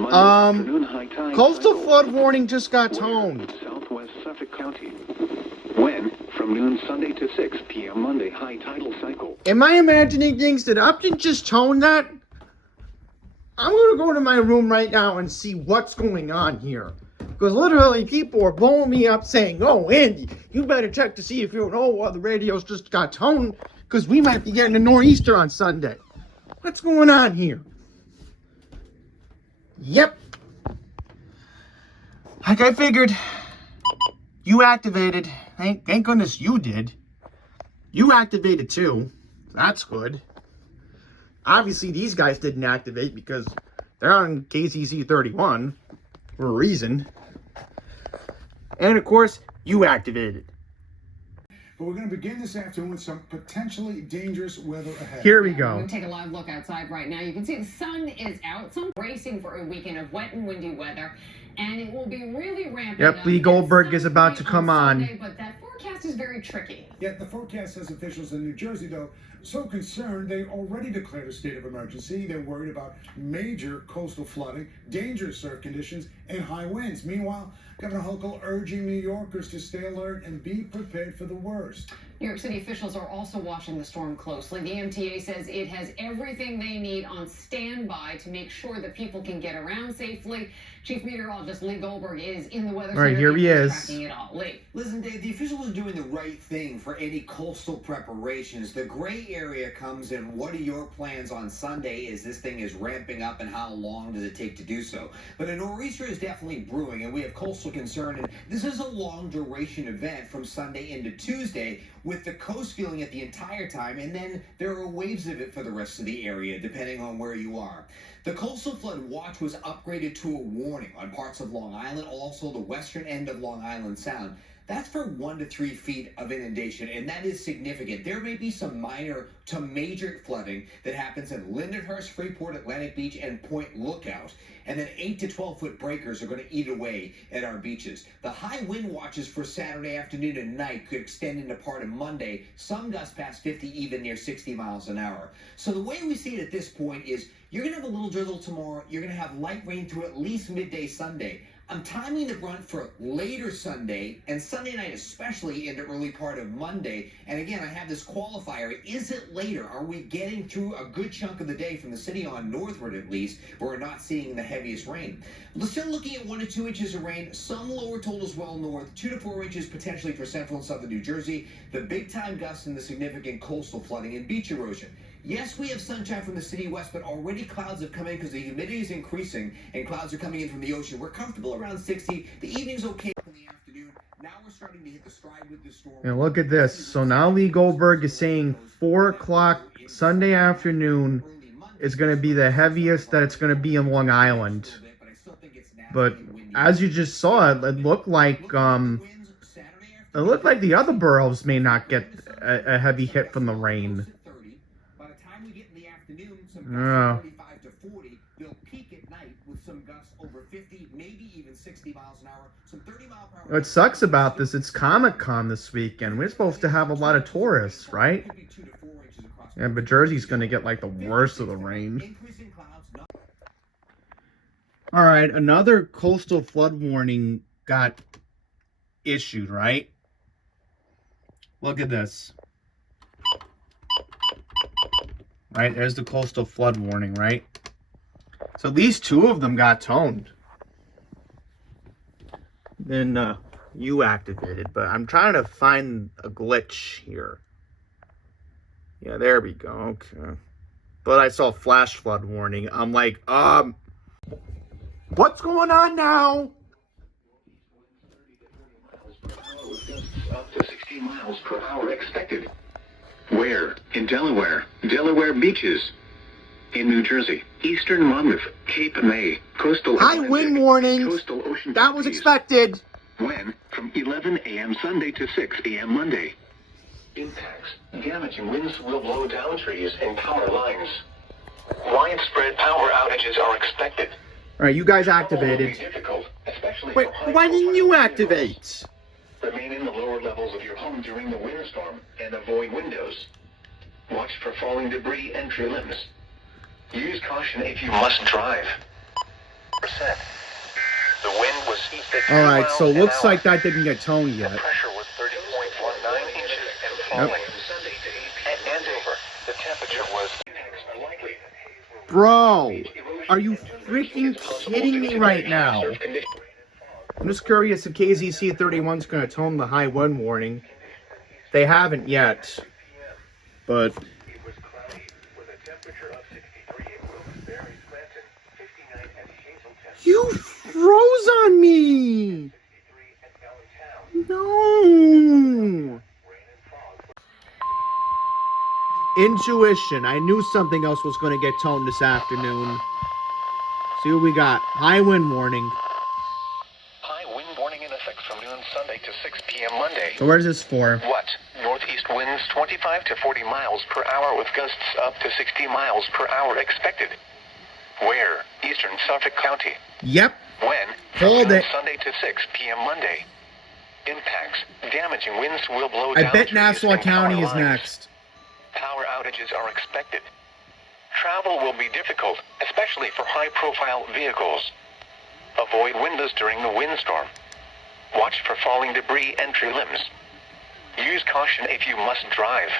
Monday afternoon high tide coastal cycle flood warning just got toned. Southwest Suffolk County. When from noon Sunday to 6 p.m. Monday high tidal cycle. Am I imagining things? Did Upton just tone that? I'm going to go to my room right now and see what's going on here. Because literally people are blowing me up saying, oh, Andy, you better check to see if you know why the radios just got toned. Because we might be getting a nor'easter on Sunday. What's going on here? Yep. Like I figured, you activated. Thank goodness you did. You activated too. That's good. Obviously, these guys didn't activate because they're on KCC 31 for a reason. And of course, you activated. But we're going to begin this afternoon with some potentially dangerous weather ahead. Here we go. We're going to take a live look outside right now. You can see the sun is out. Some bracing for a weekend of wet and windy weather. And it will be really ramping up. Yep, Lee Goldberg is about to come on. Sunday, but that forecast is very tricky. Yet the forecast has officials in New Jersey, though, so concerned they already declared a state of emergency. They're worried about major coastal flooding, dangerous surf conditions, and high winds. Meanwhile, Governor Hochul urging New Yorkers to stay alert and be prepared for the worst. New York City officials are also watching the storm closely. The MTA says it has everything they need on standby to make sure that people can get around safely. Chief Meteorologist Lee Goldberg is in the weather center. All right, here he is. Tracking it all. Lee. Listen, Dave, the officials are doing the right thing for any coastal preparations. The gray area comes in. What are your plans on Sunday as this thing is ramping up, and how long does it take to do so? But a nor'easter is definitely brewing, and we have coastal concern. And this is a long duration event from Sunday into Tuesday, with the coast feeling it the entire time, and then there are waves of it for the rest of the area, depending on where you are. The coastal flood watch was upgraded to a warning on parts of Long Island, also the western end of Long Island Sound. That's for 1 to 3 feet of inundation, and that is significant. There may be some minor to major flooding that happens in Lindenhurst, Freeport, Atlantic Beach, and Point Lookout. And then 8 to 12-foot breakers are going to eat away at our beaches. The high wind watches for Saturday afternoon and night could extend into part of Monday. Some gusts past 50, even near 60 miles an hour. So the way we see it at this point is you're going to have a little drizzle tomorrow. You're going to have light rain through at least midday Sunday. I'm timing the brunt for later Sunday and Sunday night, especially into early part of Monday. And again, I have this qualifier. Is it later? Are we getting through a good chunk of the day from the city on northward, at least, where we're not seeing the heaviest rain? We're still looking at 1 to 2 inches of rain. Some lower totals well north, 2 to 4 inches potentially for central and southern New Jersey. The big time gusts and the significant coastal flooding and beach erosion. Yes, we have sunshine from the city west, but already clouds have come in because the humidity is increasing and clouds are coming in from the ocean. We're comfortable around 60. The evening's okay in the afternoon. Now we're starting to hit the stride with the storm. And look at this. So now Lee Goldberg is saying 4 o'clock Sunday afternoon is going to be the heaviest that it's going to be in Long Island. But as you just saw, it looked like the other boroughs may not get a heavy hit from the rain. Some 35 to 40. They'll peak at night with some gusts over 50, maybe even 60 miles an hour. Some 30 mile per hour. What sucks about this, it's Comic-Con this weekend. We're supposed to have a lot of tourists, right? Yeah, but Jersey's going to get like the worst of the rain. All right, another coastal flood warning got issued, right? Look at this. Right, there's the coastal flood warning, right? So at least 2 of them got toned. Then you activated, but I'm trying to find a glitch here. Yeah, there we go, okay. But I saw flash flood warning. I'm like, what's going on now? Up to 60 miles per hour expected. Where? In Delaware. Delaware beaches. In New Jersey. Eastern Monmouth. Cape May. Coastal High Atlantic, wind warnings. Coastal Ocean That was Keys. expected. When? From 11 a.m. Sunday to 6 p.m. Monday. Impacts. Damaging winds will blow down trees and power lines. Widespread power outages are expected. All right, you guys Travel will be activated. difficult, especially Wait, for high why didn't you profile activate? Remain in the lower levels of your home during the windstorm and avoid windows. Watch for falling debris and tree limbs. Use caution if you must drive. The wind was east at 3 Alright, miles so an looks hour. like that didn't get toned The yet. pressure was 30.19 inches and falling. At Andover, the temperature was... Bro, are you freaking kidding me right now? I'm just curious if KZC 31's going to tone the high wind warning. They haven't yet. But... You froze on me! No! Intuition. I knew something else was going to get toned this afternoon. See what we got. High wind warning. High wind warning in effect from noon Sunday to 6 p.m. Monday. So where's this for? What? Northeast winds 25 to 40 miles per hour with gusts up to 60 miles per hour expected. Where? Eastern Suffolk County. Yep. When? Hold From it. Sunday to 6 p.m. Monday. Impacts. Damaging winds will blow I down bet trees Nassau and County power is lines. next. Power outages are expected. Travel will be difficult, especially for high-profile vehicles. Avoid windows during the windstorm. Watch for falling debris and tree limbs. Use caution if you must drive.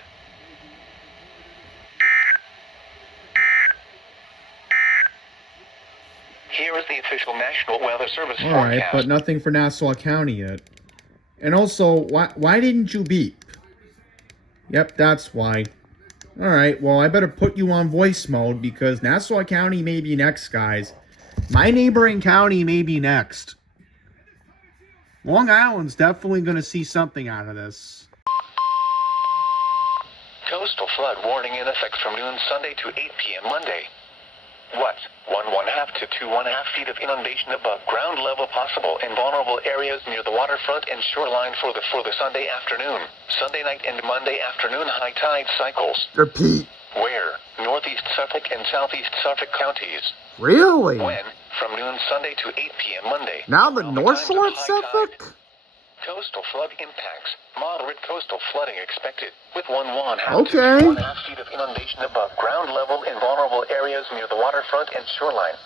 Here is the official National Weather Service Alright, forecast. but nothing for Nassau County yet. And also, why didn't you beep? Yep, that's why. Alright, well, I better put you on voice mode because Nassau County may be next, guys. My neighboring county may be next. Long Island's definitely going to see something out of this. Coastal flood warning in effect from noon Sunday to 8 p.m. Monday. What? 1.5 to 2.5 feet of inundation above ground level possible in vulnerable areas near the waterfront and shoreline for the Sunday afternoon, Sunday night and Monday afternoon high tide cycles. Repeat. Where? Northeast Suffolk and Southeast Suffolk counties. Really? When? From noon Sunday to 8 p.m. Monday. Now the Around North times Shore of of high Suffolk? tide. Coastal flood impacts. Moderate coastal flooding expected, with 1.5 Okay. to 2.5 feet of inundation above ground level in vulnerable areas near the waterfront and shoreline.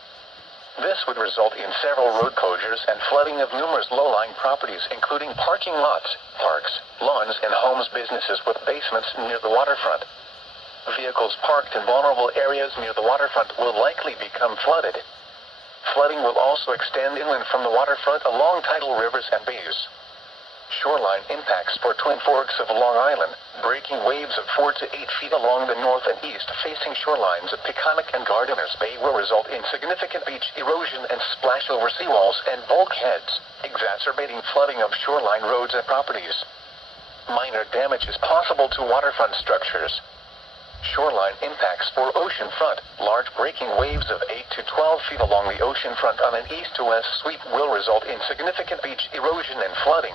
This would result in several road closures and flooding of numerous low-lying properties, including parking lots, parks, lawns, and homes, businesses with basements near the waterfront. Vehicles parked in vulnerable areas near the waterfront will likely become flooded. Flooding will also extend inland from the waterfront along tidal rivers and bays. Shoreline impacts for Twin Forks of Long Island, breaking waves of 4 to 8 feet along the north and east facing shorelines of Peconic and Gardeners Bay will result in significant beach erosion and splash over seawalls and bulkheads, exacerbating flooding of shoreline roads and properties. Minor damage is possible to waterfront structures. Shoreline impacts for oceanfront. Large breaking waves of 8 to 12 feet along the oceanfront on an east-to-west sweep will result in significant beach erosion and flooding.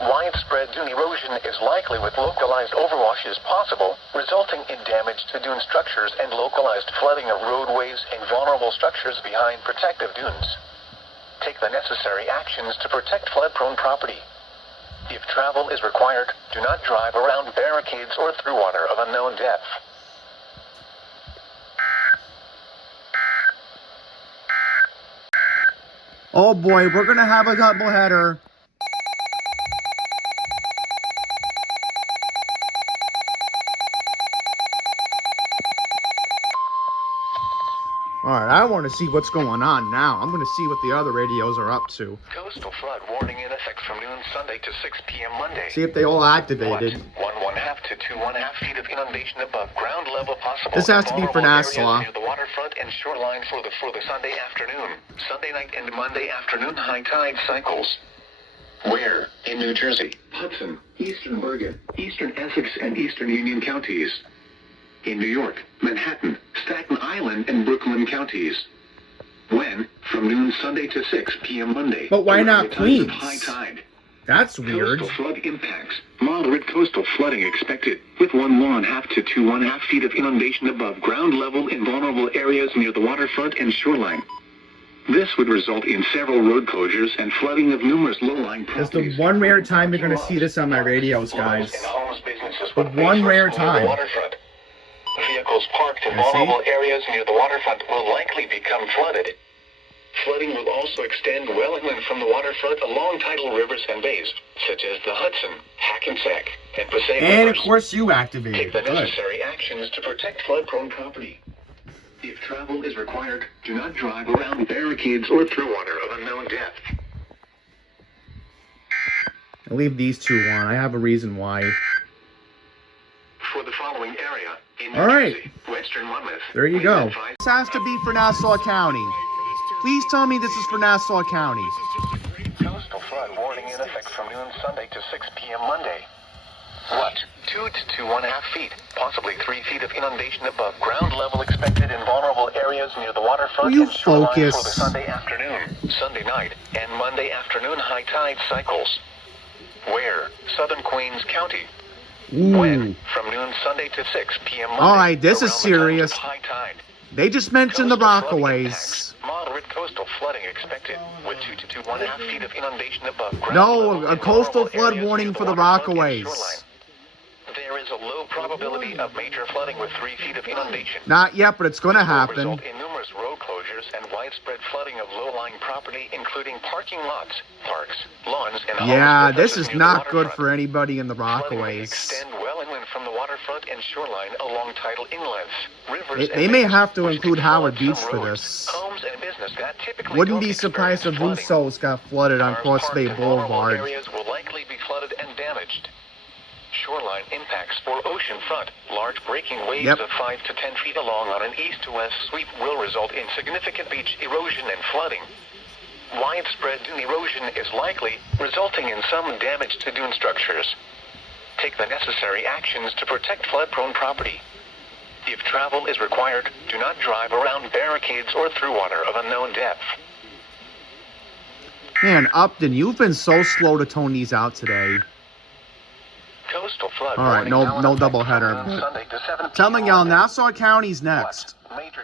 Widespread dune erosion is likely with localized overwashes possible, resulting in damage to dune structures and localized flooding of roadways and vulnerable structures behind protective dunes. Take the necessary actions to protect flood-prone property. If travel is required, do not drive around barricades or through water of unknown depth. Oh boy, we're going to have a doubleheader. Alright, I want to see what's going on now. I'm going to see what the other radios are up to. Coastal flood warning in effect from noon Sunday to 6 p.m. Monday. See if they all activated. What? 1.5 to 2.5 feet of inundation above ground level possible. This has to be for Vulnerable areas Nassau. near the waterfront and shoreline for the Sunday afternoon, Sunday night and Monday afternoon high tide cycles. Where? In New Jersey, Hudson, Eastern Bergen, Eastern Essex, and Eastern Union counties. In New York, Manhattan, Staten Island, and Brooklyn counties. When? From noon Sunday to 6 p.m. Monday. But why around not the times Queens? of high tide. That's weird. Coastal flood impacts. Moderate coastal flooding expected, with 1.5 to 2.5 feet of inundation above ground level in vulnerable areas near the waterfront and shoreline. This would result in several road closures and flooding of numerous low-lying It's properties. the one rare time you're going to see this on my radios, guys. And homes, businesses The with one basements rare near the time. waterfront. Vehicles parked in You see? vulnerable areas near the waterfront will likely become flooded. Flooding will also extend well inland from the waterfront along tidal rivers and bays, such as the Hudson, Hackensack, and Passaic And rivers. of course you Take activated. the Good. necessary actions to protect flood-prone property. If travel is required, do not drive around barricades or through water of unknown depth. I'll leave these two on. I have a reason why. For the following area, in New All right. Jersey, Western Monmouth. There you go. Wind at This has to be for Nassau County. Please tell me this is for Nassau County. Coastal flood warning in effect from noon Sunday to 6 p.m. Monday. What? 2 to 2.5 feet, possibly 3 feet of inundation above ground level expected in vulnerable areas near the waterfront Will you and shoreline focus? for the Sunday afternoon, Sunday night, and Monday afternoon high tide cycles. Where? Southern Queens County. When? Ooh. From noon Sunday to 6 p.m. Monday. All right, this is around the times of serious. high tide. They just mentioned the Coastal flooding Rockaways. impacts. Moderate coastal flooding expected, with 2 to 2.5 feet of inundation above ground No, level a in coastal vulnerable flood areas warning near for the waterfront and Rockaways. shoreline. There is a low probability of major flooding with 3 feet of inundation. Not yet, but it's going to This will happen. result in numerous road closures and widespread flooding of low-lying property, including parking lots, parks, lawns, and Yeah, homes this businesses is near the not good waterfront. for anybody in the Flooding may Rockaways. extend well inland from the waterfront and shoreline along tidal inlets, rivers, They and may bays, have to which include could Howard flood Beach some for roads, this. homes and business that typically Wouldn't don't be surprised if experience flooding. Russo's got flooded on Cars Cross parked Bay in vulnerable Boulevard. areas will likely be flooded and damaged. Shoreline impacts for ocean front. Large breaking waves Yep. of 5 to 10 feet along on an east to west sweep will result in significant beach erosion and flooding. Widespread dune erosion is likely, resulting in some damage to dune structures. Take the necessary actions to protect flood-prone property. If travel is required, do not drive around barricades or through water of unknown depth. Man, Upton, you've been so slow to tone these out today. Coastal flood All right, warning now in no effect doubleheader. from noon Sunday to 7 Telling p.m. y'all, Monday. Nassau County's next. Major